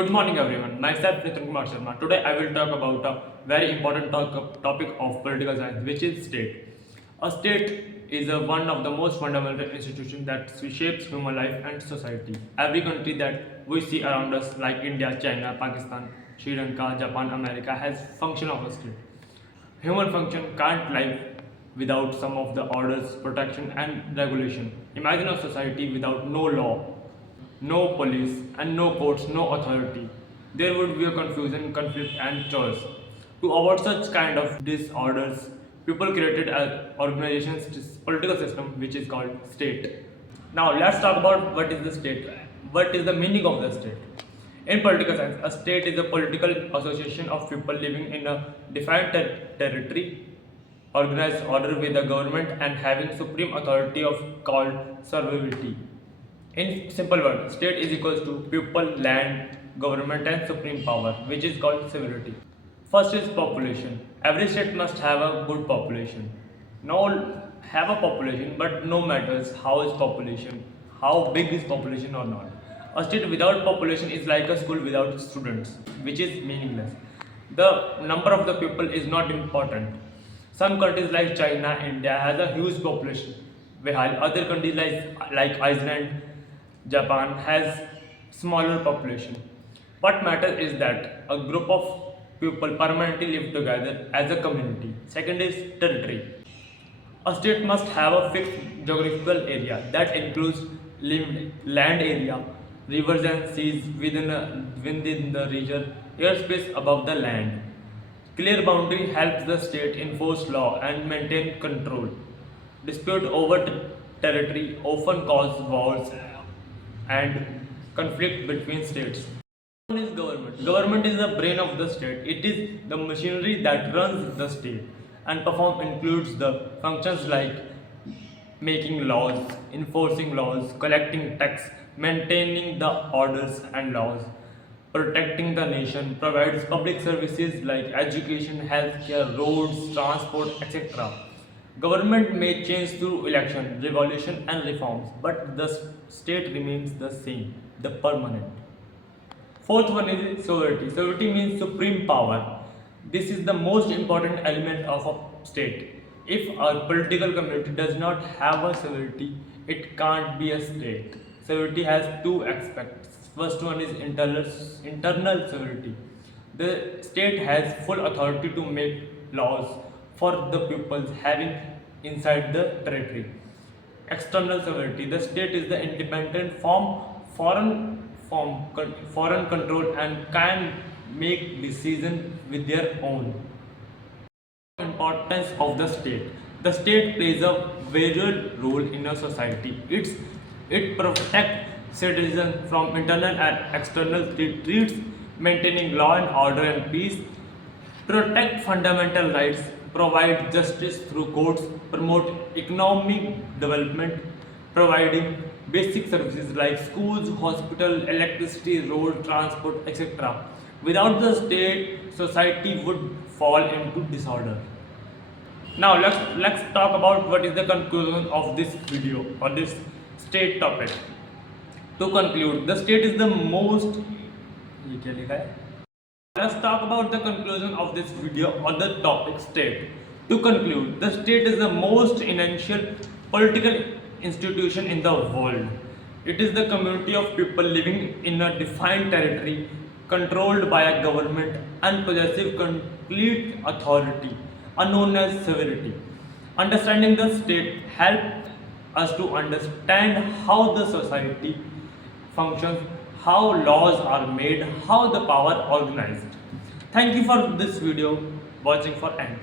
Good morning everyone, myself Nitin Kumar Sharma. Today I will talk about a very important topic of political science, which is state. A state is one of the most fundamental institutions that shapes human life and society. Every country that we see around us like India, China, Pakistan, Sri Lanka, Japan, America has function of a state. Human function can't live without some of the orders, protection and regulation. Imagine a society without no law, no police and no courts, no authority. There would be a confusion, conflict and chaos. To avoid such kind of disorders, people created an organization's political system which is called state. Now let's talk about what is the state. What is the meaning of the state? In political science, a state is a political association of people living in a defined territory, organized order with the government and having supreme authority of called sovereignty. In simple words, state is equals to people, land, government and supreme power, which is called sovereignty. First is population. Every state must have a good population. Now have a population, but no matters how is population, how big is population or not. A state without population is like a school without students, which is meaningless. The number of the people is not important. Some countries like China, India has a huge population, while other countries like Iceland, Japan has smaller population. What matters is that a group of people permanently live together as a community. Second is territory. A state must have a fixed geographical area that includes land area, rivers and seas within the region, airspace above the land. Clear boundary helps the state enforce law and maintain control. Dispute over territory often cause wars and conflict between states. One is government. Government is the brain of the state. It is the machinery that runs the state and perform includes the functions like making laws, enforcing laws, collecting tax, maintaining the orders and laws, protecting the nation, provides public services like education, healthcare, roads, transport, etc. Government may change through election, revolution and reforms, but the state remains the same, the permanent. Fourth one is sovereignty. Sovereignty means supreme power. This is the most important element of a state. If a political community does not have a sovereignty, it can't be a state. Sovereignty has two aspects. First one is internal sovereignty. The state has full authority to make laws for the peoples having inside the territory. External sovereignty. The state is the independent foreign control and can make decisions with their own. Importance of the state. The state plays a vital role in a society. It protects citizens from internal and external threats, maintaining law and order and peace, protect fundamental rights, provide justice through courts, promote economic development, providing basic services like schools, hospital, electricity, road, transport, etc. Without the state, society would fall into disorder. Now let's talk about what is the conclusion of this video or this state topic. To conclude, the state is the most. ये क्या लिखा है? Let's talk about the conclusion of this video on the topic state. To conclude, the state is the most essential political institution in the world. It is the community of people living in a defined territory, controlled by a government and possessive complete authority, unknown as sovereignty. Understanding the state helps us to understand how the society functions, how laws are made, how the power organized. Thank you for this video watching for end.